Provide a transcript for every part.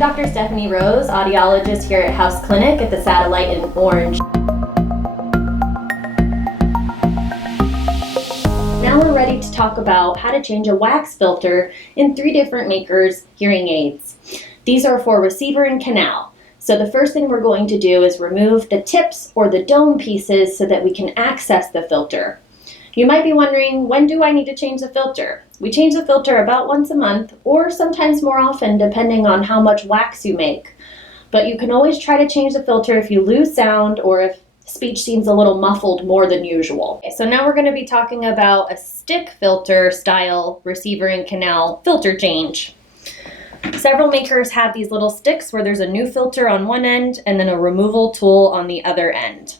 Dr. Stephanie Rose, audiologist here at House Clinic at the Satellite in Orange. Now we're ready to talk about how to change a wax filter in 3 different makers' hearing aids. These are for receiver and canal. So the first thing we're going to do is remove the tips or the dome pieces so that we can access the filter. You might be wondering, when do I need to change the filter? We change the filter about once a month or sometimes more often depending on how much wax you make. But you can always try to change the filter if you lose sound or if speech seems a little muffled more than usual. Okay, so now we're going to be talking about a stick filter style receiver and canal filter change. Several makers have these little sticks where there's a new filter on one end and then a removal tool on the other end.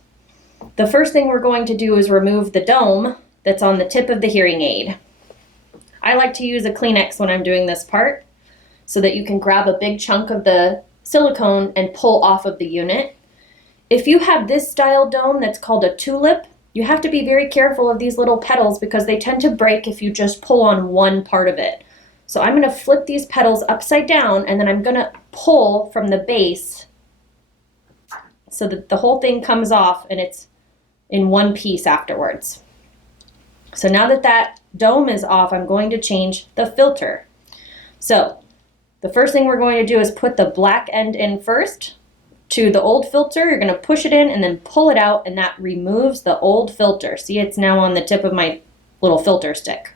The first thing we're going to do is remove the dome that's on the tip of the hearing aid. I like to use a Kleenex when I'm doing this part so that you can grab a big chunk of the silicone and pull off of the unit. If you have this style dome that's called a tulip, you have to be very careful of these little petals because they tend to break if you just pull on one part of it. So I'm going to flip these petals upside down and then I'm going to pull from the base so that the whole thing comes off and it's in one piece afterwards. So now that that dome is off, I'm going to change the filter. So the first thing we're going to do is put the black end in first to the old filter. You're going to push it in and then pull it out, and that removes the old filter. See, it's now on the tip of my little filter stick.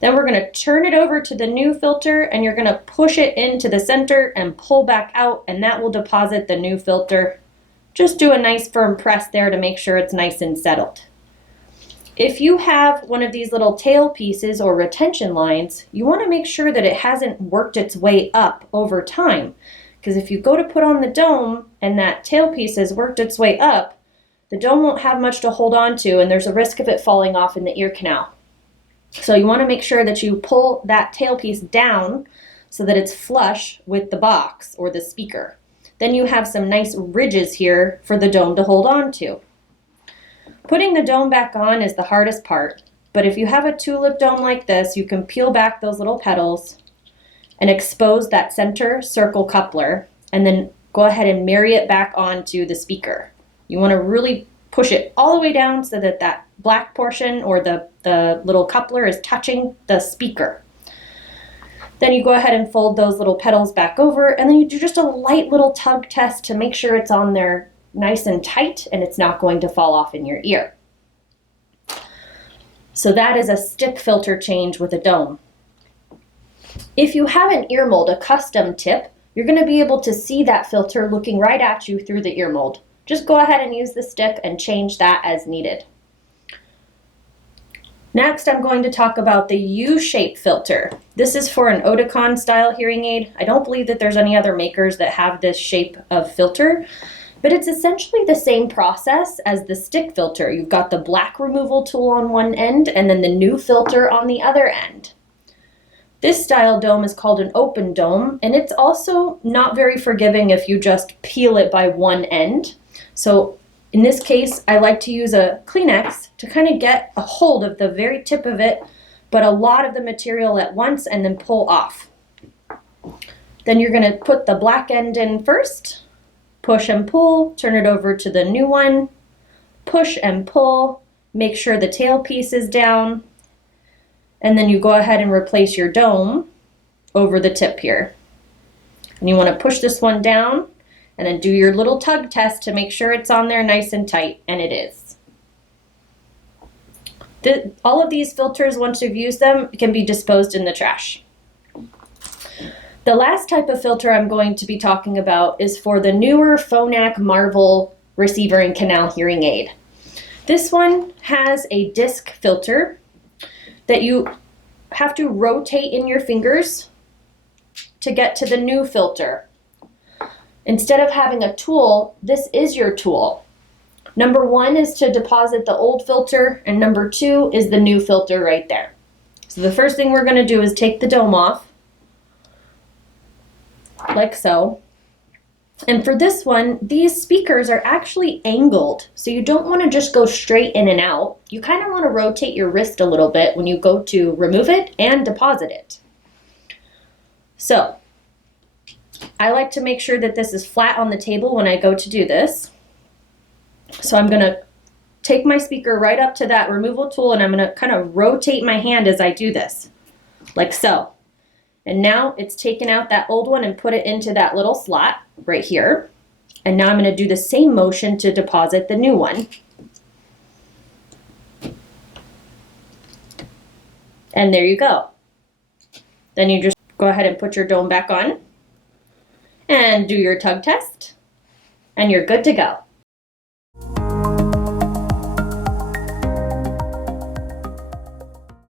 Then we're going to turn it over to the new filter and you're going to push it into the center and pull back out, and that will deposit the new filter. Just do a nice firm press there to make sure it's nice and settled. If you have one of these little tail pieces or retention lines, you want to make sure that it hasn't worked its way up over time. Because if you go to put on the dome and that tail piece has worked its way up, the dome won't have much to hold on to and there's a risk of it falling off in the ear canal. So you want to make sure that you pull that tail piece down so that it's flush with the box or the speaker. Then you have some nice ridges here for the dome to hold on to. Putting the dome back on is the hardest part, but if you have a tulip dome like this, you can peel back those little petals and expose that center circle coupler and then go ahead and marry it back onto the speaker. You want to really push it all the way down so that that black portion or the little coupler is touching the speaker. Then you go ahead and fold those little petals back over, and then you do just a light little tug test to make sure it's on there nice and tight and it's not going to fall off in your ear. So that is a stick filter change with a dome. If you have an ear mold, a custom tip, you're going to be able to see that filter looking right at you through the ear mold. Just go ahead and use the stick and change that as needed. Next, I'm going to talk about the U-shape filter. This is for an Oticon style hearing aid. I don't believe that there's any other makers that have this shape of filter, but it's essentially the same process as the stick filter. You've got the black removal tool on one end and then the new filter on the other end. This style dome is called an open dome, and it's also not very forgiving if you just peel it by one end. So in this case, I like to use a Kleenex to kind of get a hold of the very tip of it, but a lot of the material at once and then pull off. Then you're going to put the black end in first, push and pull, turn it over to the new one, push and pull, make sure the tail piece is down, and then you go ahead and replace your dome over the tip here. And you want to push this one down and then do your little tug test to make sure it's on there nice and tight, and it is. All of these filters, once you've used them, can be disposed in the trash. The last type of filter I'm going to be talking about is for the newer Phonak Marvel receiver and canal hearing aid. This one has a disc filter that you have to rotate in your fingers to get to the new filter. Instead of having a tool, this is your tool. Number 1 is to deposit the old filter, and number 2 is the new filter right there. So the first thing we're going to do is take the dome off, like so. And for this one, these speakers are actually angled, so you don't want to just go straight in and out. You kind of want to rotate your wrist a little bit when you go to remove it and deposit it. So I like to make sure that this is flat on the table when I go to do this. So I'm going to take my speaker right up to that removal tool, and I'm going to kind of rotate my hand as I do this, like so. And now it's taken out that old one and put it into that little slot right here. And now I'm going to do the same motion to deposit the new one. And there you go. Then you just go ahead and put your dome back on and do your tug test, and you're good to go.